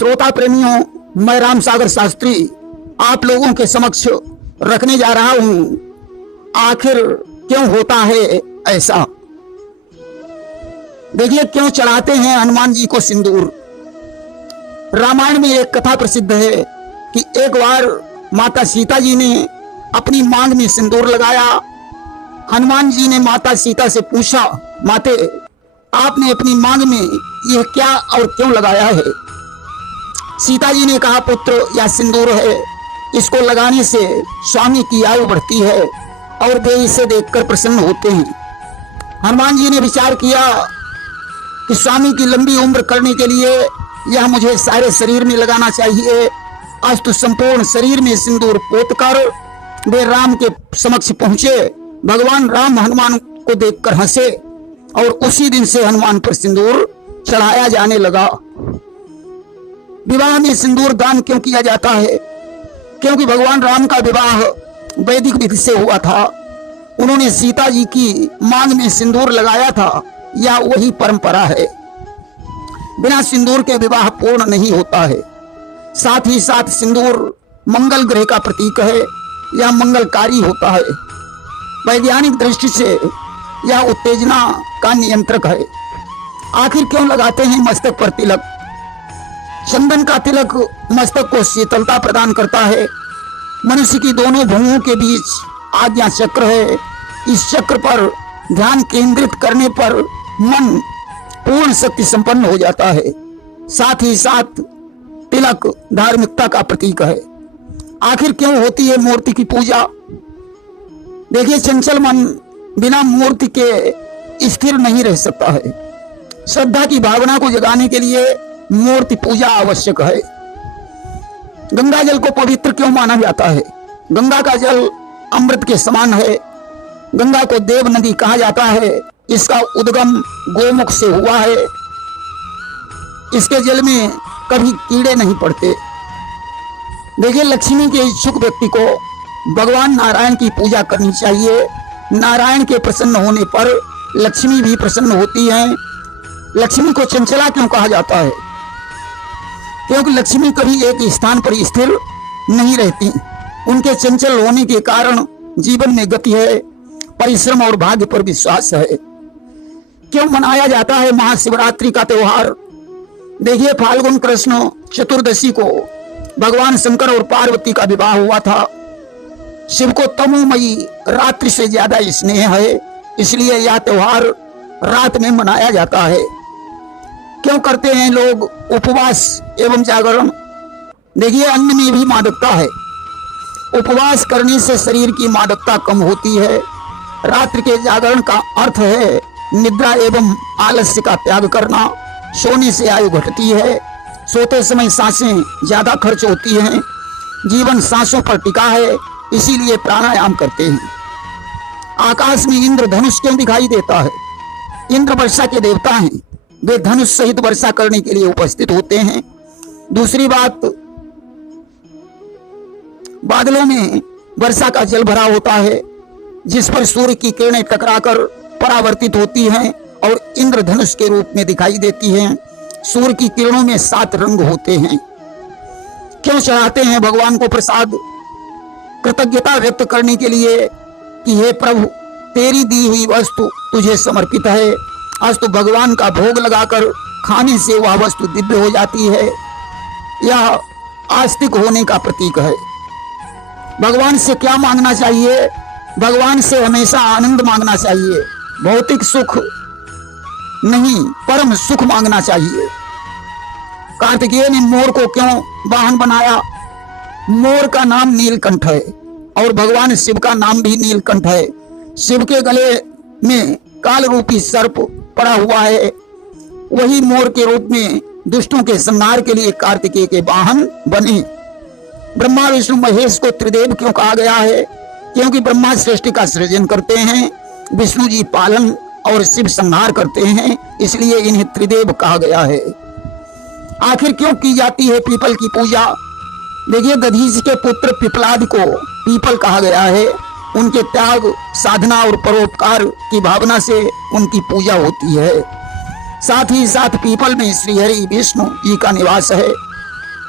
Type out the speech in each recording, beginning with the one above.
श्रोता प्रेमियों, मैं राम सागर शास्त्री आप लोगों के समक्ष रखने जा रहा हूं, आखिर क्यों होता है ऐसा। देखिए, क्यों चढ़ाते हैं हनुमान जी को सिंदूर। रामायण में एक कथा प्रसिद्ध है कि एक बार माता सीता जी ने अपनी मांग में सिंदूर लगाया। हनुमान जी ने माता सीता से पूछा, माते आपने अपनी मांग में यह क्या और क्यों लगाया है। सीता जी ने कहा, पुत्र यह सिंदूर है, इसको लगाने से स्वामी की आयु बढ़ती है और वे इसे देखकर प्रसन्न होते हैं। हनुमान जी ने विचार किया कि स्वामी की लंबी उम्र करने के लिए यह मुझे सारे शरीर में लगाना चाहिए। अस्तु संपूर्ण शरीर में सिंदूर पोतकर वे राम के समक्ष पहुंचे। भगवान राम हनुमान को देखकर हंसे और उसी दिन से हनुमान पर सिंदूर चढ़ाया जाने लगा। विवाह में सिंदूर दान क्यों किया जाता है? क्योंकि भगवान राम का विवाह वैदिक विधि से हुआ था। उन्होंने सीता जी की मांग में सिंदूर लगाया था। यह वही परंपरा है। बिना सिंदूर के विवाह पूर्ण नहीं होता है। साथ ही साथ सिंदूर मंगल ग्रह का प्रतीक है। यह मंगलकारी होता है। वैज्ञानिक दृष्टि से यह उत्तेजना का नियंत्रक है। आखिर क्यों लगाते हैं मस्तक पर तिलक? चंदन का तिलक मस्तक को शीतलता प्रदान करता है। मनुष्य की दोनों भुवों के बीच आज्ञा चक्र है। इस चक्र पर ध्यान केंद्रित करने पर मन पूर्ण शक्ति संपन्न हो जाता है। साथ ही साथ तिलक धार्मिकता का प्रतीक है। आखिर क्यों होती है मूर्ति की पूजा? देखिए, चंचल मन बिना मूर्ति के स्थिर नहीं रह सकता है। श्रद्धा की भावना को जगाने के लिए मूर्ति पूजा आवश्यक है। गंगा जल को पवित्र क्यों माना जाता है? गंगा का जल अमृत के समान है। गंगा को देव नदी कहा जाता है। इसका उद्गम गोमुख से हुआ है। इसके जल में कभी कीड़े नहीं पड़ते। देखिए, लक्ष्मी के इच्छुक व्यक्ति को भगवान नारायण की पूजा करनी चाहिए। नारायण के प्रसन्न होने पर लक्ष्मी भी प्रसन्न होती हैं। लक्ष्मी को चंचला क्यों कहा जाता है? क्योंकि लक्ष्मी कभी एक स्थान पर स्थिर नहीं रहती। उनके चंचल होने के कारण जीवन में गति है, परिश्रम और भाग्य पर विश्वास है। क्यों मनाया जाता है महाशिवरात्रि का त्योहार? देखिए, फाल्गुन कृष्ण चतुर्दशी को भगवान शंकर और पार्वती का विवाह हुआ था। शिव को तमोमयी रात्रि से ज्यादा स्नेह है, इसलिए यह त्योहार रात में मनाया जाता है। क्यों करते हैं लोग उपवास एवं जागरण? देखिए, अन्न में भी मादकता है। उपवास करने से शरीर की मादकता कम होती है। रात्रि के जागरण का अर्थ है निद्रा एवं आलस्य का त्याग करना। सोने से आयु घटती है। सोते समय सांसें ज्यादा खर्च होती हैं। जीवन सांसों पर टिका है, इसीलिए प्राणायाम करते हैं। आकाश में इंद्र धनुष क्यों दिखाई देता है? इंद्र वर्षा के देवता हैं। वे धनुष सहित वर्षा करने के लिए उपस्थित होते हैं। दूसरी बात, बादलों में वर्षा का जल भरा होता है, जिस पर सूर्य की किरणें टकराकर परावर्तित होती हैं और इंद्रधनुष के रूप में दिखाई देती हैं। सूर्य की किरणों में 7 रंग होते हैं। क्यों चढ़ाते हैं भगवान को प्रसाद? कृतज्ञता व्यक्त करने के लिए कि हे प्रभु, तेरी दी हुई वस्तु तुझे समर्पित है। अस्तु भगवान का भोग लगाकर खाने से वह वस्तु दिव्य हो जाती है। यह आस्तिक होने का प्रतीक है। भगवान से क्या मांगना चाहिए? भगवान से हमेशा आनंद मांगना चाहिए। भौतिक सुख नहीं, परम सुख मांगना चाहिए। कार्तिकेय ने मोर को क्यों वाहन बनाया? मोर का नाम नीलकंठ है और भगवान शिव का नाम भी नीलकंठ है। शिव के गले में काल रूपी सर्प पड़ा हुआ है। वही मोर के रूप में दुष्टों के संहार के लिए कार्तिकेय के वाहन बने। ब्रह्मा विष्णु महेश को त्रिदेव क्यों कहा गया है? क्योंकि ब्रह्मा सृष्टि का सृजन करते हैं, विष्णु जी पालन और शिव संहार करते हैं, इसलिए इन्हें त्रिदेव कहा गया है। आखिर क्यों की जाती है पीपल की पूजा? देखिए, दधीच के पुत्र पिपलाद को पीपल कहा गया है। उनके त्याग, साधना और परोपकार की भावना से उनकी पूजा होती है। साथ ही साथ पीपल में श्रीहरि विष्णु जी का निवास है।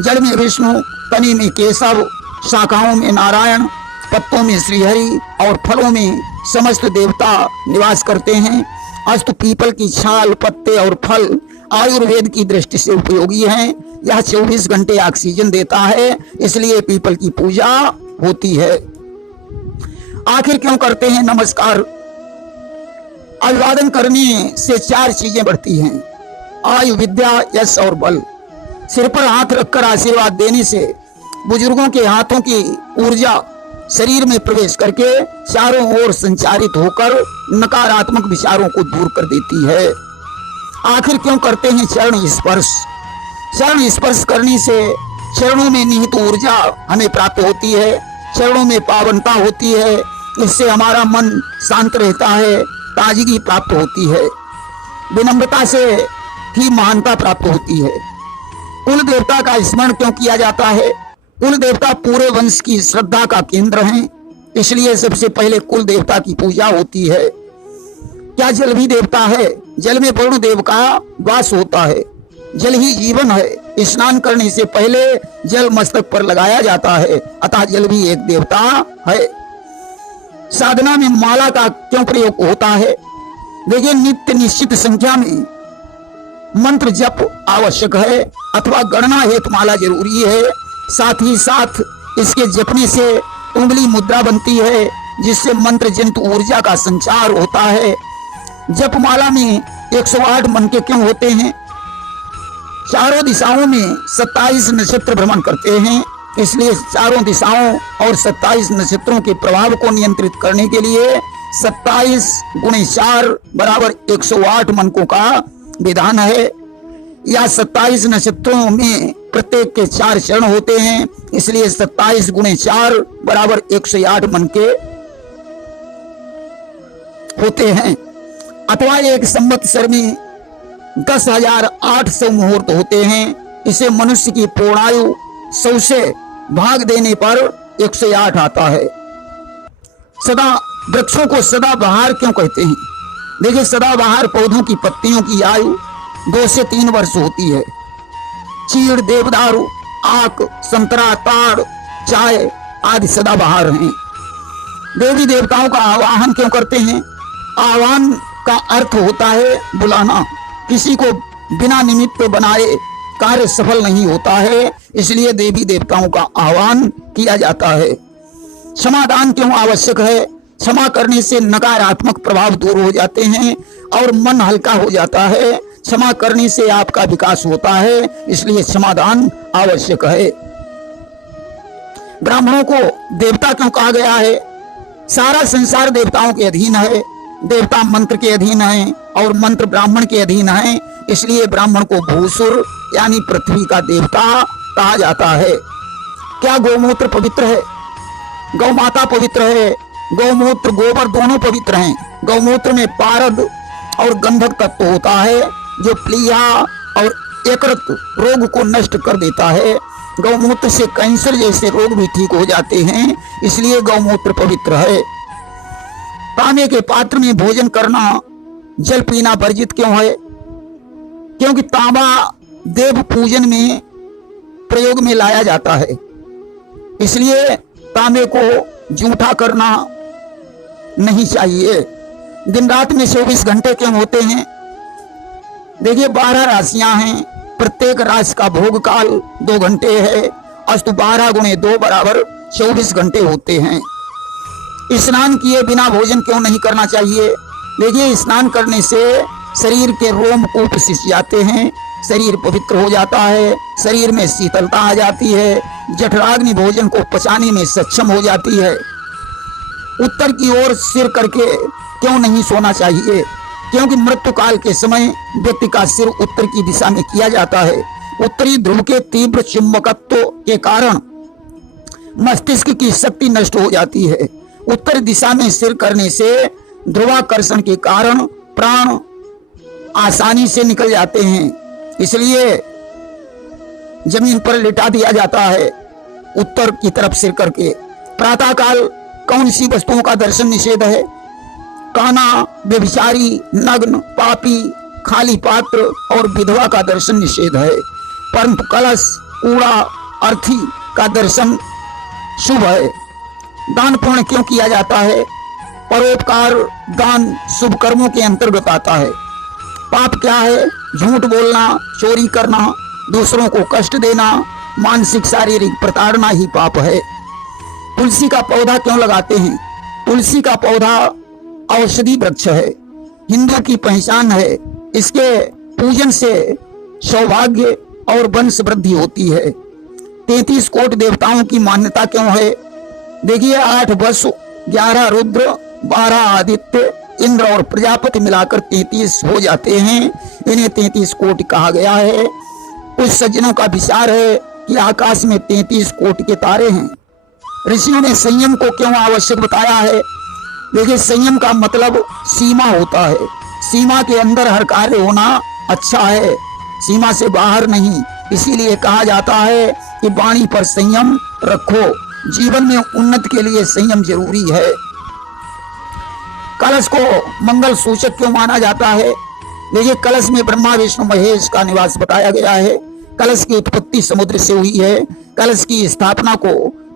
जड़ में विष्णु, तनी में केशव, शाखाओं में नारायण, पत्तों में श्रीहरि और फलों में समस्त देवता निवास करते हैं। अस्तु पीपल की छाल, पत्ते और फल आयुर्वेद की दृष्टि से उपयोगी हैं। यह 24 घंटे ऑक्सीजन देता है, इसलिए पीपल की पूजा होती है। आखिर क्यों करते हैं नमस्कार? अभिवादन करने से 4 चीजें बढ़ती हैं: आयु, विद्या, यश और बल। सिर पर हाथ रखकर आशीर्वाद देने से बुजुर्गों के हाथों की ऊर्जा शरीर में प्रवेश करके चारों ओर संचारित होकर नकारात्मक विचारों को दूर कर देती है। आखिर क्यों करते हैं चरण स्पर्श? चरण स्पर्श करने से चरणों में निहित ऊर्जा हमें प्राप्त होती है, चरणों में पावनता होती है, इससे हमारा मन शांत रहता है, ताजगी प्राप्त होती है, विनम्रता से ही महानता प्राप्त होती है। कुल देवता का स्मरण क्यों किया जाता है? कुल देवता पूरे वंश की श्रद्धा का केंद्र हैं, इसलिए सबसे पहले कुल देवता की पूजा होती है। क्या जल भी देवता है? जल में वरुण देव का वास होता है, जल ही जीवन है। स्नान करने से पहले जल मस्तक पर लगाया जाता है, अतः जल भी एक देवता है। साधना में माला का क्यों प्रयोग होता है? देखिए, नित्य निश्चित संख्या में मंत्र जप आवश्यक है अथवा गणना हेतु माला जरूरी है। साथ ही साथ इसके जपने से उंगली मुद्रा बनती है, जिससे मंत्र जनित ऊर्जा का संचार होता है। जपमाला में 108 मनके क्यों होते हैं? चारों दिशाओं में 27 नक्षत्र भ्रमण करते हैं, इसलिए चारों दिशाओं और 27 नक्षत्रों के प्रभाव को नियंत्रित करने के लिए 27 × 4 = 108 मनकों का विधान है। या 27 नक्षत्रों में प्रत्येक के 4 चरण होते हैं, इसलिए 27 × 4 = 108 मनके होते हैं। अथवा एक संवत्सर में 10,800 मुहूर्त होते हैं। इसे मनुष्य की पूर्णायु 100 से भाग देने पर 108 आता है। सदा वृक्षों को सदाबहार क्यों कहते हैं? देखिए, सदाबहार पौधों की पत्तियों की आयु 2 से 3 वर्ष होती है। चीड़, देवदारू, आक, संतरा, ताड़, चाय आदि सदाबहार हैं। देवी देवताओं का आवाहन क्यों करते हैं? आह्वान का अर्थ होता है बुलाना। किसी को बिना निमित्त बनाए कार्य सफल नहीं होता है, इसलिए देवी देवताओं का आह्वान किया जाता है। क्षमादान क्यों आवश्यक है? क्षमा करने से नकारात्मक प्रभाव दूर हो जाते हैं और मन हल्का हो जाता है। क्षमा करने से आपका विकास होता है, इसलिए क्षमादान आवश्यक है। ब्राह्मणों को देवता क्यों कहा गया है? सारा संसार देवताओं के अधीन है, देवता मंत्र के अधीन हैं और मंत्र ब्राह्मण के अधीन हैं, इसलिए ब्राह्मण को भूसुर यानी पृथ्वी का देवता कहा जाता है। क्या गौमूत्र पवित्र है? गौ माता पवित्र है। गौमूत्र, गोबर दोनों पवित्र हैं। गौमूत्र में पारद और गंधक तत्व होता है, जो प्लीहा और यकृत रोग को नष्ट कर देता है। गौमूत्र से कैंसर जैसे रोग भी ठीक हो जाते हैं, इसलिए गौमूत्र पवित्र है। तांबे के पात्र में भोजन करना, जल पीना वर्जित क्यों है? क्योंकि तांबा देव पूजन में प्रयोग में लाया जाता है, इसलिए तांबे को जूठा करना नहीं चाहिए। दिन रात में 24 घंटे क्यों होते हैं? देखिए, 12 राशियां हैं, प्रत्येक राशि का भोग काल 2 घंटे है। अस्तु 12 × 2 = 24 घंटे होते हैं। स्नान किए बिना भोजन क्यों नहीं करना चाहिए? देखिए, स्नान करने से शरीर के रोमकूप सिंच जाते हैं, शरीर पवित्र हो जाता है, शरीर में शीतलता आ जाती है, जठराग्नि भोजन को पचाने में सक्षम हो जाती है। उत्तर की ओर सिर करके क्यों नहीं सोना चाहिए? क्योंकि मृत्यु काल के समय व्यक्ति का सिर उत्तर की दिशा में किया जाता है। उत्तरी ध्रुव के तीव्र चुंबकत्व के कारण मस्तिष्क की शक्ति नष्ट हो जाती है। उत्तर दिशा में सिर करने से ध्रुवाकर्षण के कारण प्राण आसानी से निकल जाते हैं, इसलिए जमीन पर लिटा दिया जाता है उत्तर की तरफ सिर करके। प्रातः काल कौन सी वस्तुओं का दर्शन निषेध है? काना, व्यभिचारी, नग्न, पापी, खाली पात्र और विधवा का दर्शन निषेध है। परंतु कलश, कूड़ा अर्थी का दर्शन शुभ है। दान पुण्य क्यों किया जाता है? परोपकार दान शुभ कर्मों के अंतर्गत आता है। पाप क्या है? झूठ बोलना, चोरी करना, दूसरों को कष्ट देना, मानसिक शारीरिक प्रताड़ना ही पाप है। तुलसी का पौधा क्यों लगाते हैं? तुलसी का पौधा औषधि वृक्ष है, हिंदू की पहचान है। इसके पूजन से सौभाग्य और वंश वृद्धि होती है। 33 कोटि देवताओं की मान्यता क्यों है? देखिए 8 वसु, 11 रुद्र, 12 आदित्य, इंद्र और प्रजापति मिलाकर 33 हो जाते हैं। इन्हें 33 कोटि कहा गया है। कुछ सज्जनों का विचार है कि आकाश में 33 कोटि के तारे हैं। ऋषियों ने संयम को क्यों आवश्यक बताया है? देखिए संयम का मतलब सीमा होता है। सीमा के अंदर हर कार्य होना अच्छा है, सीमा से बाहर नहीं। इसीलिए कहा जाता है कि वाणी पर संयम रखो। जीवन में उन्नति के लिए संयम जरूरी है। कलश को मंगल सूचक क्यों माना जाता है? देखिए कलश में ब्रह्मा विष्णु महेश का निवास बताया गया है। कलश की उत्पत्ति समुद्र से हुई है। कलश की स्थापना को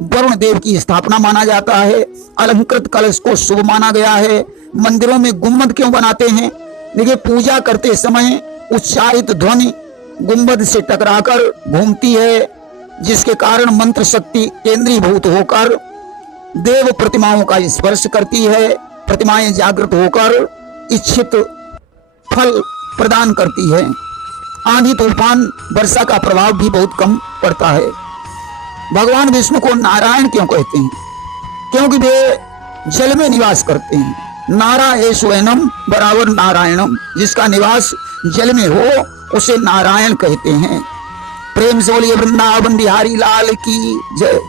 वरुण देव की स्थापना माना जाता है। अलंकृत कलश को शुभ माना गया है। मंदिरों में गुम्बद क्यों बनाते हैं? देखिए पूजा करते समय उच्चारित ध्वनि गुम्बद से टकराकर घूमती है, जिसके कारण मंत्र शक्ति केंद्रीभूत होकर देव प्रतिमाओं का स्पर्श करती है। प्रतिमाएं जागृत होकर इच्छित फल प्रदान करती है। आंधी तूफान वर्षा का प्रभाव भी बहुत कम पड़ता है। भगवान विष्णु को नारायण क्यों कहते हैं? क्योंकि वे जल में निवास करते हैं। नारायणम बराबर नारायणम, जिसका निवास जल में हो उसे नारायण कहते हैं। प्रेम से बोलिए वृंदावन बिहारी लाल की जय।